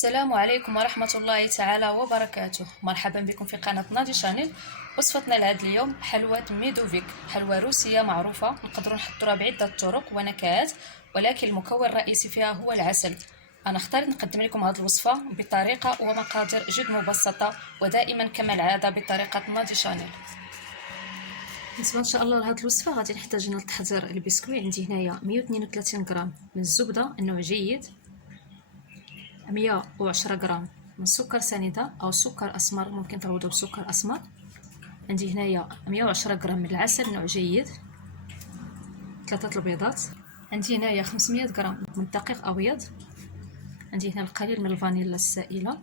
السلام عليكم ورحمة الله تعالى وبركاته. مرحبا بكم في قناة ناضي شانيل. وصفتنا لهذا اليوم حلوى ميدوفيك، حلوى روسية معروفة نقدروا نحضروها بعدة طرق ونكهات، ولكن المكون الرئيسي فيها هو العسل. أنا اخترت نقدم لكم هذه الوصفة بطريقة ومقادير جد مبسطة، ودائما كما العادة بطريقة ناضي شانيل. بالنسبه ان شاء الله لهاد الوصفه غادي نحتاج هنا لتحضير البسكوي. عندي هنايا 132 غرام من الزبده النوع جيد، 110 غرام من سكر سنيده او سكر اسمر، ممكن تعوضوا بسكر اسمر. عندي هنايا 110 غرام من العسل نوع جيد، 3 البيضات. عندي هنايا 500 غرام من دقيق ابيض. عندي هنا القليل من الفانيلا السائله،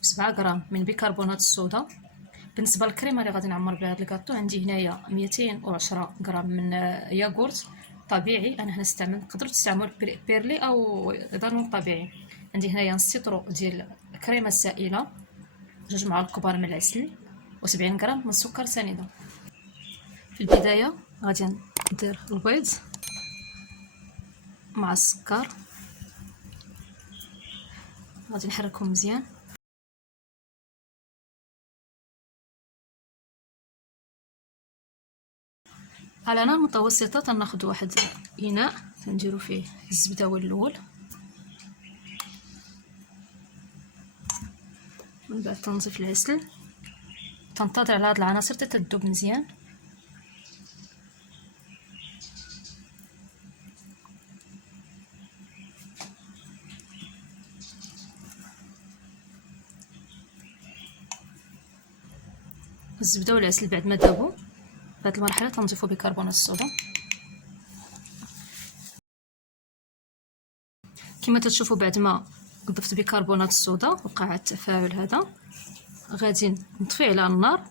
7 غرام من بيكربونات الصودا. بالنسبه للكريمه اللي غادي نعمر بها هذا الكاطو، عندي هنايا 210 غرام من ياغورت طبيعي. انا هنا تقدروا تستعملوا بيرلي او ضرون طبيعي. عندي هنايا نص لتر ديال الكريمه السائله، 2 معالق كبار من العسل، و70 غرام من السكر سنيده. في البدايه غادي ندير البيض مع السكر، غادي نحركهم مزيان. على نار متوسطه تناخذ واحد اناء تنديروا فيه الزبده هو الاول، من بعد تنضيف العسل، تنتظر على هاد العناصر حتى تذوب مزيان. الزبده والعسل بعد ما ذابوا في هذه المرحله تنضيفوا بيكربونات الصودا. كما تشوفوا بعد ما ضفت بيكربونات الصودا وقع التفاعل هذا، غادي نطفي على النار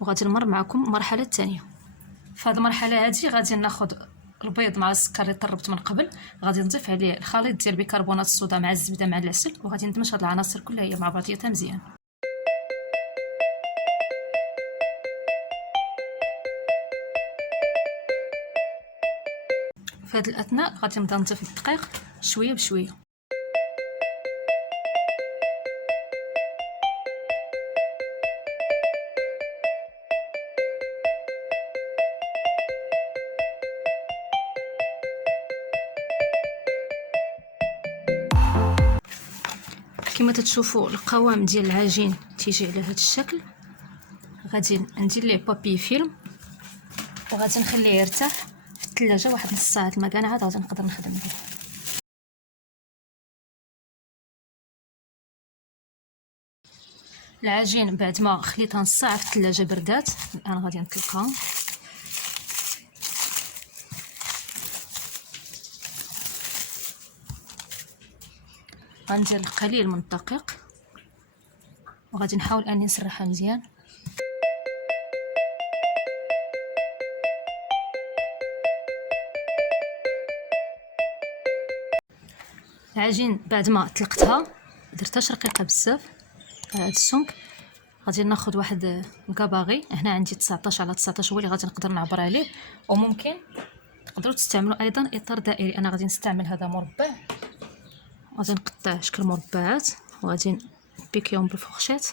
وغادي نمر معكم المرحله الثانيه. في هذه المرحله هذه غادي ناخذ البيض مع السكر اللي طربت من قبل، غادي نضيف عليه الخليط ديال بيكربونات الصودا مع الزبده مع العسل، وغادي ندمج هاد العناصر كلها هي مع بعضياتها مزيان. في هذه الاثناء غادي نبدا نضيف الدقيق شويه بشويه. كما تشوفوا القوام ديال العجين تيجي على هذا الشكل. غادي ندير ليه بابي فيلم وغادي نخليه يرتاح في الثلاجه واحد نص ساعه، المكان عاد غادي نقدر نخدم به. العجين بعد ما خليتها نص ساعه في الثلاجه بردات، الان غادي نطلقها. غندير القليل من الدقيق وغادي نحاول اني نسرحها مزيان. العجين بعد ما طلقتها درتهاش رقيقه بزاف هذا السمك، غادي ناخذ واحد الكاباغي. هنا عندي 19 على 19 هو اللي غادي نقدر نعبر عليه، وممكن تقدروا تستعملوا ايضا اطار دائري. انا غادي نستعمل هذا مربع، غادي نقطع شكل مربعات وغادي نبيكيهم بالفرشات.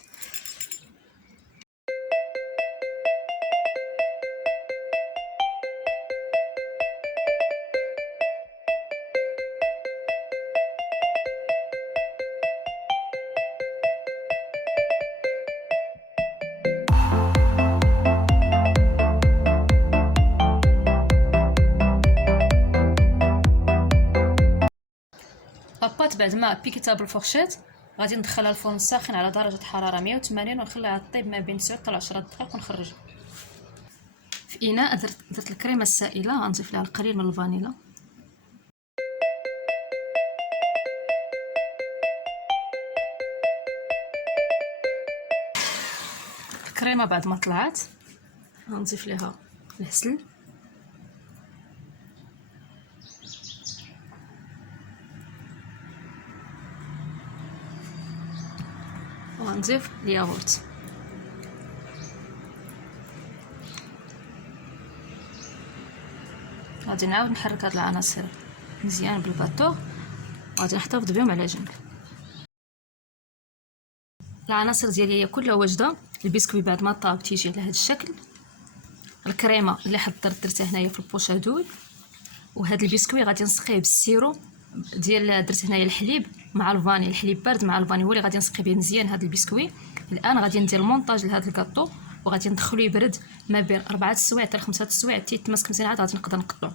لاباط بعد ما بيكيتها بالفرشات غادي ندخلها الفرن الساخن على درجه حراره 180 ونخليها طيب ما بين 9 حتى 10 دقائق ونخرجها. في اناء درت الكريمه السائله، غنضيف لها القليل من الفانيلا. الكريمه بعد ما طلعت غنضيف لها العسل وغنضيف الياغورت. غادي نعاود نحرك هاد العناصر مزيان بالباطو، غادي نحتفظ بهم على جنب. العناصر ديالي هي كلها واجده. البسكوي بعد ما طاب تيجي على هذا الشكل. الكريمه اللي درتها هنايا في البوشادول. وهذا البسكوي غادي نسقيه بالسيرو ديال درت هنايا الحليب مع الفاني، الحليب بارد مع الفاني هو اللي غادي نسقي به مزيان هذا البسكوي. الان غادي ندير المونطاج لهذا الكاطو وغادي ندخلو يبرد ما بين 4 السوايع حتى 5 السوايع تيتمسك مزيان، عاد غادي نقدر نقطعو.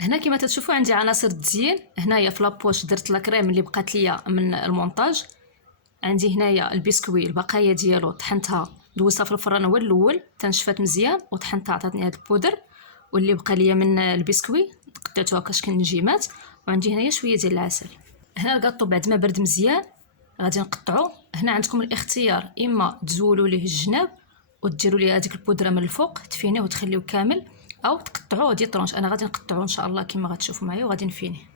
هنا كما تشوفوا عندي عناصر التزيين. هنايا في لابوش درت لا كريم اللي بقات ليا من المونتاج. عندي هنايا البسكوي البقايا ديالو طحنتها دوزتها في الفران هو الاول تنشفات مزيان وطحنتها عطاتني هذا البودر. واللي بقى ليا من البسكوي قطعته هكا شكل نجيمات. وعندي هنايا شويه ديال العسل. هنا الكاطو بعد ما برد مزيان غادي نقطعو. هنا عندكم الاختيار اما تزولوا ليه الجناب وديروا ليه هذيك البودره من الفوق تفينيه وتخليوه كامل، او تقطعوه دي طرونش. انا غادي نقطعوه ان شاء الله كما غتشوفوا معايا وغادي نفينيه.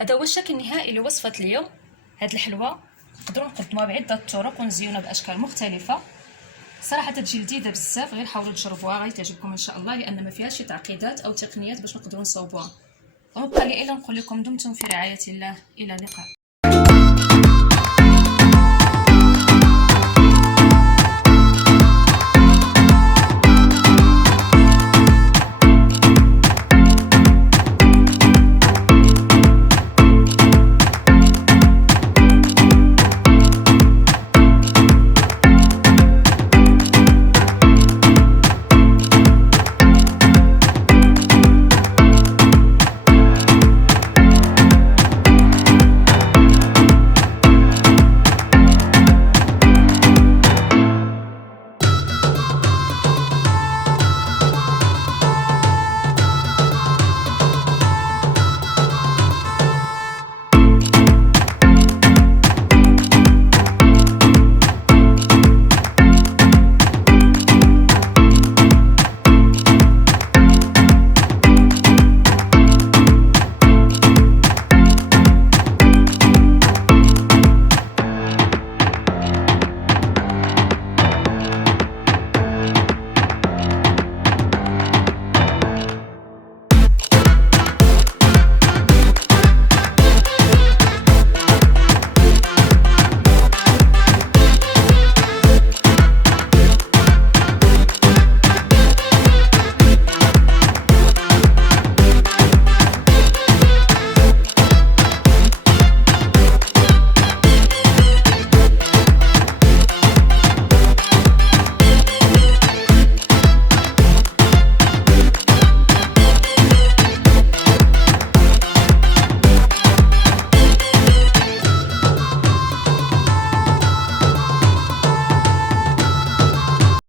هذا هو الشكل النهائي لوصفة اليوم. هاد الحلوى نقدروا نقدموها بعدة طرق ونزينوها بأشكال مختلفة. صراحة تجي لذيذة بزاف، غير حاولوا تجربوها غادي تعجبكم ان شاء الله، لان ما فيهاش شي تعقيدات او تقنيات باش نقدروا نصاوبوها. ومبقى لي الا نقول لكم دمتم في رعاية الله، الى اللقاء.